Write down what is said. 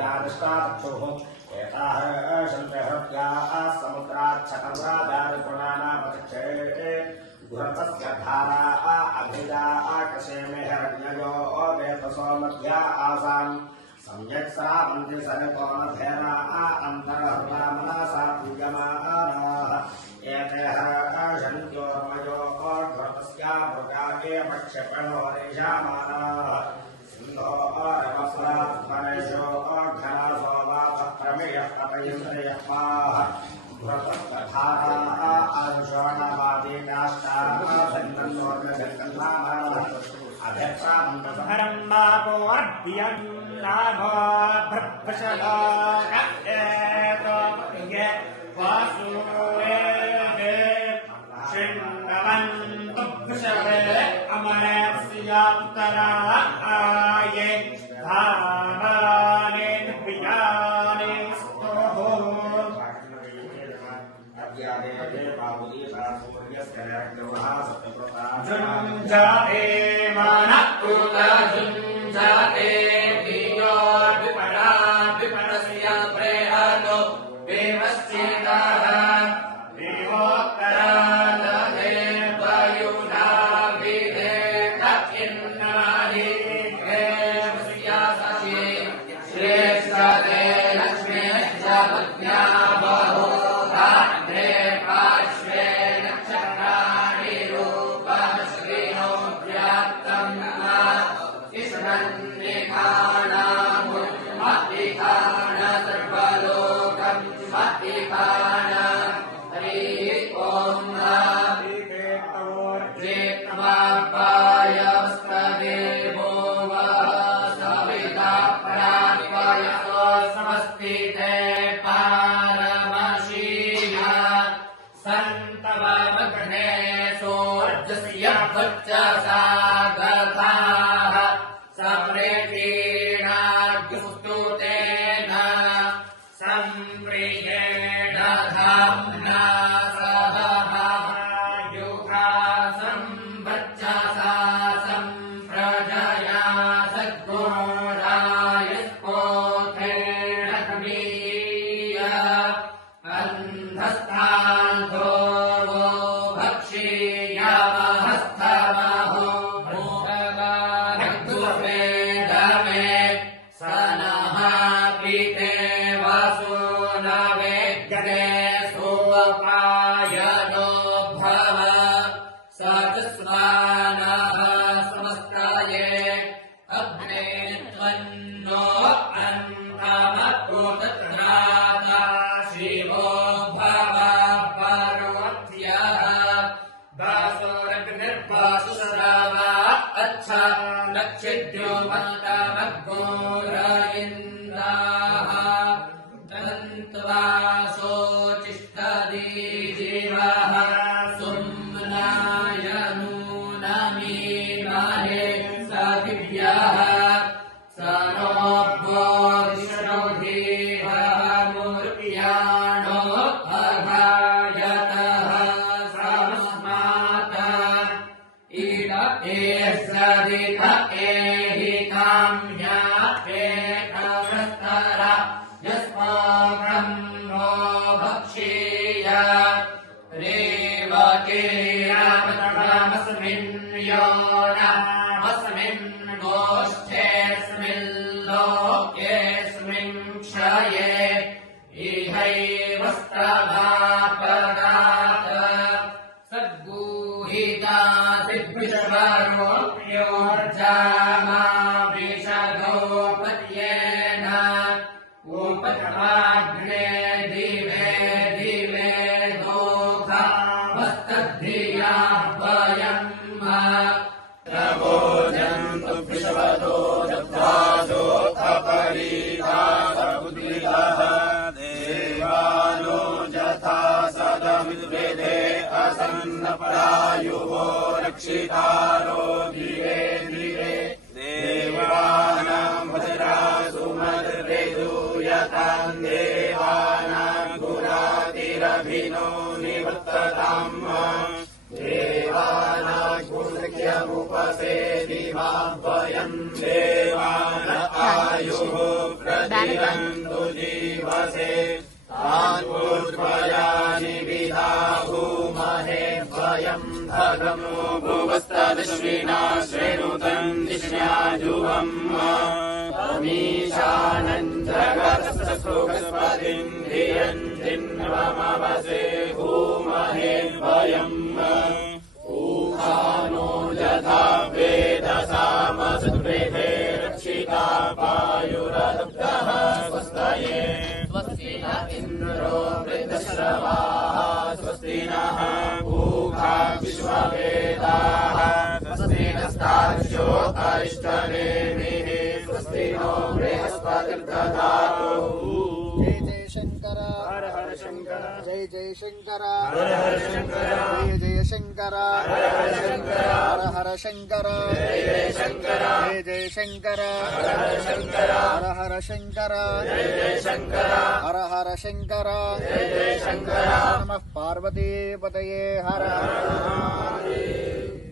जानिष्टाचक्षुः एताः शन्त्रहत्याः समुद्राच्छकमुराजारिपुराणामचक्षे गुरतस्य धारा अभिजा आकशेमे हिरण्ययो वेतसो मध्या आसाम् सम्यक् श्रावन्ति सरितोमधेना अन्तर्हृदामनसा पूयमानाः एते हर्षन्त्योर्मयो घृतस्या मृगागे पक्षपणो रेषामानाः सिन्धो रमस्वात्मनेशो घनासो वापत्रमेयः तपयन्द्रयः माः घृतस्तधारा अनुशोणवादीनाष्टाः सन्नोर्गजन्नामाः अभ्यप्रामन्तसहरम्मापोर्भ्यम् नाभो भृभ्षलोक एतोमये वासुरे शृण्वन्तु भृशवे अमरस्यान्तराये धामाने प्रियाने स्तोः झुञ्झाते मानकृता झुञ्झाते धियो विपणा विपणस्य प्रेहतो देवश्चेताः देवोत्तरा दधे वायुना विधेत इन्नादि देवस्या सशे श्रेष्ठते लक्ष्मीश्च पत्न्या बहुधा द्रे पार्श्वे नक्षत्राणि रूपमश्रीणो व्याप्तं मत्तिखान सर्वलोकं मत्तिखान हरि ओम जेत्वापायस्तदेवो वः सविता परानिवयसो समस्तिते पारमशीया सन्तवमग्ने सोर्जस्य भच्चसा गताः सम्प्रेक्षेणाग्निस्तुतेन सम्प्रियेण धाम्ना सह युगा सम्भच्चसा सम्प्रजया सद्गुणाय स्पोथेण कवीय अन्धस्थान्धो वो भक्षीयमहस्तमहो भूतवानग्धुवेदमे स नः पीते वासो न वेद्यते सोपायनो भव स च स्वानः समस्ताये अग्ने त्वन्नो अन्तमपूतत्राता शिवो भव पार्वत्यः वासोरग्निर्वासुश्रवा अच्छा नक्षिद्यो मन्तमग्गोरयिन्दाः तन्तवासोचिष्टदी जीवः सुम्नाय नूनमीमहे सदिव्यः स नो बोधिषोधीहः मूर्प्याणो अघायतः समस्मात् ईड एषदित एहि काम्या एकवस्तर यस्मा ब्रह्मो भक्षीय रेवकेरामस्मिन् योनमस्मिन् गोष्ठेऽस्मिन् लोकेऽस्मिन् क्षये इहैवस्तभापदात् सद्गूहिता सिद्विश्वरोऽप्योर्जामा विशदोपत्येन उपतमाग्ने दिवे दिवे दोघा वस्तद्धिया वयम् प्रबोधन्तु विश्वतो दत्तासो अपरीभासबुद्धिलः देवानो यथा सदमिद्वेदे असन्नपरायुवो रक्षितारो दिवे दिवे देवानां भद्रासु मद्रेदूयतां देवानां गुणातिरभिनो निवर्तताम् देवानां गुणक्यमुपसेदि वयम् देवान आयुः प्रतिरन्तु जीवसे तान्पूर्वयानि विदाहुमहे वयम् भगमो भुवस्तदश्विना श्रेणुतम् दिश्याजुवम् अमीशानम् जगतस्तुगस्पतिम् धियम् जिन्वमवसे भूमहे वयम् ऊहानो यथा वेदसामसुप्रेते रक्षिता वायुरदब्धः स्वस्तये स्वस्ति न इन्द्रो वृद्धश्रवाः स्वस्ति नः पूषा विश्ववेदाः स्वस्ति नस्तार्क्ष्यो अरिष्टनेमिः स्वस्ति नो बृहस्पतिर्दधातु। जय जय शंकर हर हर शंकर जय जय शंकर हर हर शंकर जय जय शंकर हर हर शंकर हर हर शंकर जय जय शंकर जय जय शंकर हर हर शंकर हर हर शंकर जय जय शंकर हर हर शंकर जय जय शंकर नमः पार्वती पतये हर हर महादेव।